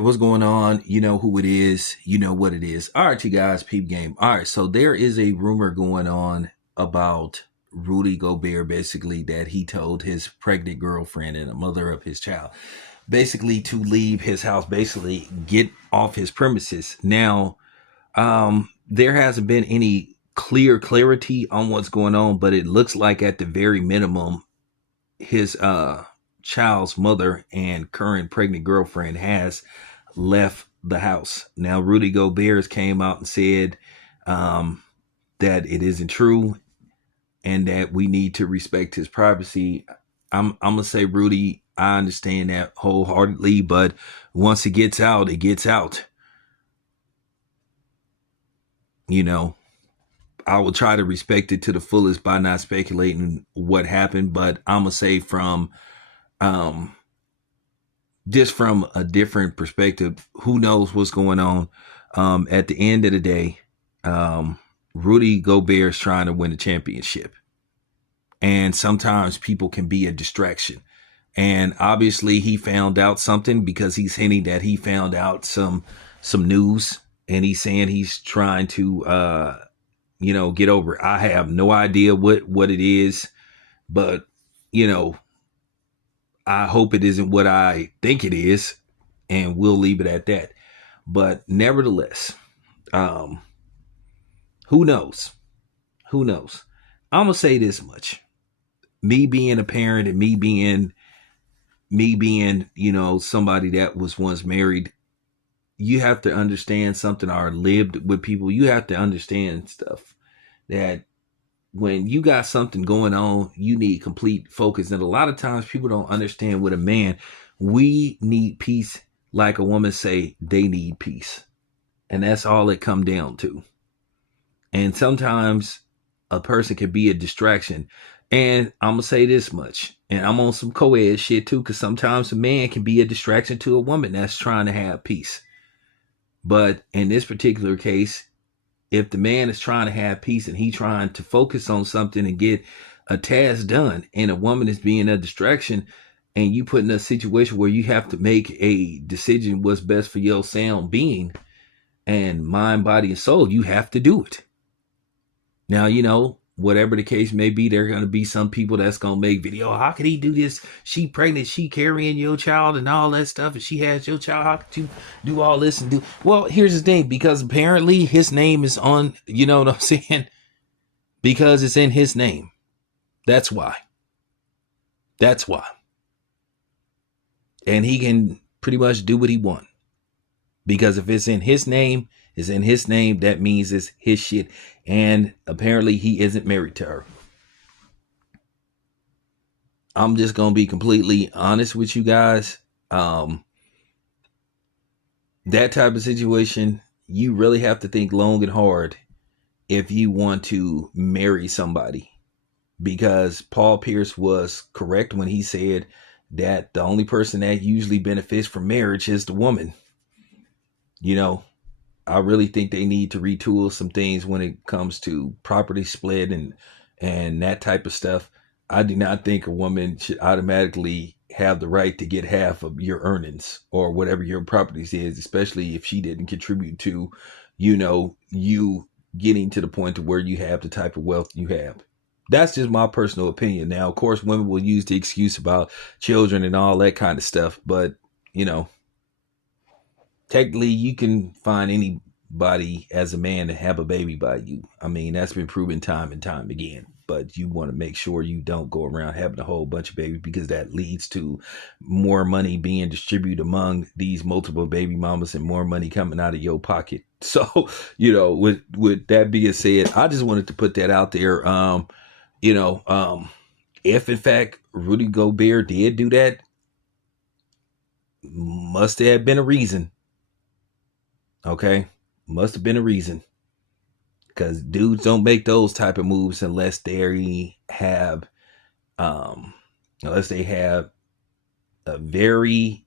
What's going on? You know who it is. You know what it is. All right, you guys, peep game. All right, so there is a rumor going on about Rudy Gobert, basically, that he told his pregnant girlfriend and the mother of his child, basically, to leave his house, basically, get off his premises. Now, there hasn't been any clarity on what's going on, but it looks like at the very minimum, his child's mother and current pregnant girlfriend has left the house. Now, Rudy Gobert came out and said that it isn't true and that we need to respect his privacy. I'm gonna say, Rudy, I understand that wholeheartedly, but once it gets out, it gets out. You know, I will try to respect it to the fullest by not speculating what happened, but I'm gonna say from um just from a different perspective, who knows what's going on. At the end of the day, Rudy Gobert is trying to win a championship. And sometimes people can be a distraction. And obviously he found out something because he's hinting that he found out some news, and he's saying he's trying to get over it. I have no idea what it is, but you know, I hope it isn't what I think it is, and we'll leave it at that. But nevertheless, um, who knows? Who knows? I'm gonna say this much: me being a parent and me being somebody that was once married, you have to understand something, or lived with people. You have to understand stuff that when you got something going on, you need complete focus. And a lot of times people don't understand with a man, we need peace. Like a woman say, they need peace. And that's all it come down to. And sometimes a person can be a distraction. And I'm going to say this much, and I'm on some co-ed shit too, because sometimes a man can be a distraction to a woman that's trying to have peace. But in this particular case, if the man is trying to have peace and he trying to focus on something and get a task done, and a woman is being a distraction, and you put in a situation where you have to make a decision what's best for your sound being and mind, body, and soul, you have to do it. Now, whatever the case may be, there are going to be some people that's going to make video. How could he do this? She pregnant, she carrying your child and all that stuff, and she has your child. How could you do all this and do? Well, here's the thing, because apparently his name is on, you know what I'm saying? Because it's in his name. That's why. That's why. And he can pretty much do what he wants. Because if it's in his name, that means it's his shit. And apparently he isn't married to her. I'm just going to be completely honest with you guys. That type of situation, you really have to think long and hard if you want to marry somebody. Because Paul Pierce was correct when he said that the only person that usually benefits from marriage is the woman. I really think they need to retool some things when it comes to property split and that type of stuff. I do not think a woman should automatically have the right to get half of your earnings or whatever your properties is, especially if she didn't contribute to, you getting to the point to where you have the type of wealth you have. That's just my personal opinion. Now, of course, women will use the excuse about children and all that kind of stuff, but technically you can find anybody as a man to have a baby by you. I mean, that's been proven time and time again. But you want to make sure you don't go around having a whole bunch of babies, because that leads to more money being distributed among these multiple baby mamas and more money coming out of your pocket. So, with that being said, I just wanted to put that out there. If in fact Rudy Gobert did do that, must have been a reason. Okay, must have been a reason, because dudes don't make those type of moves unless they have a very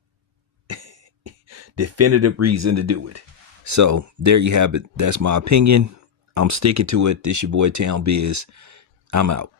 definitive reason to do it. So there you have it. That's my opinion. I'm sticking to it. This your boy Town Biz. I'm out.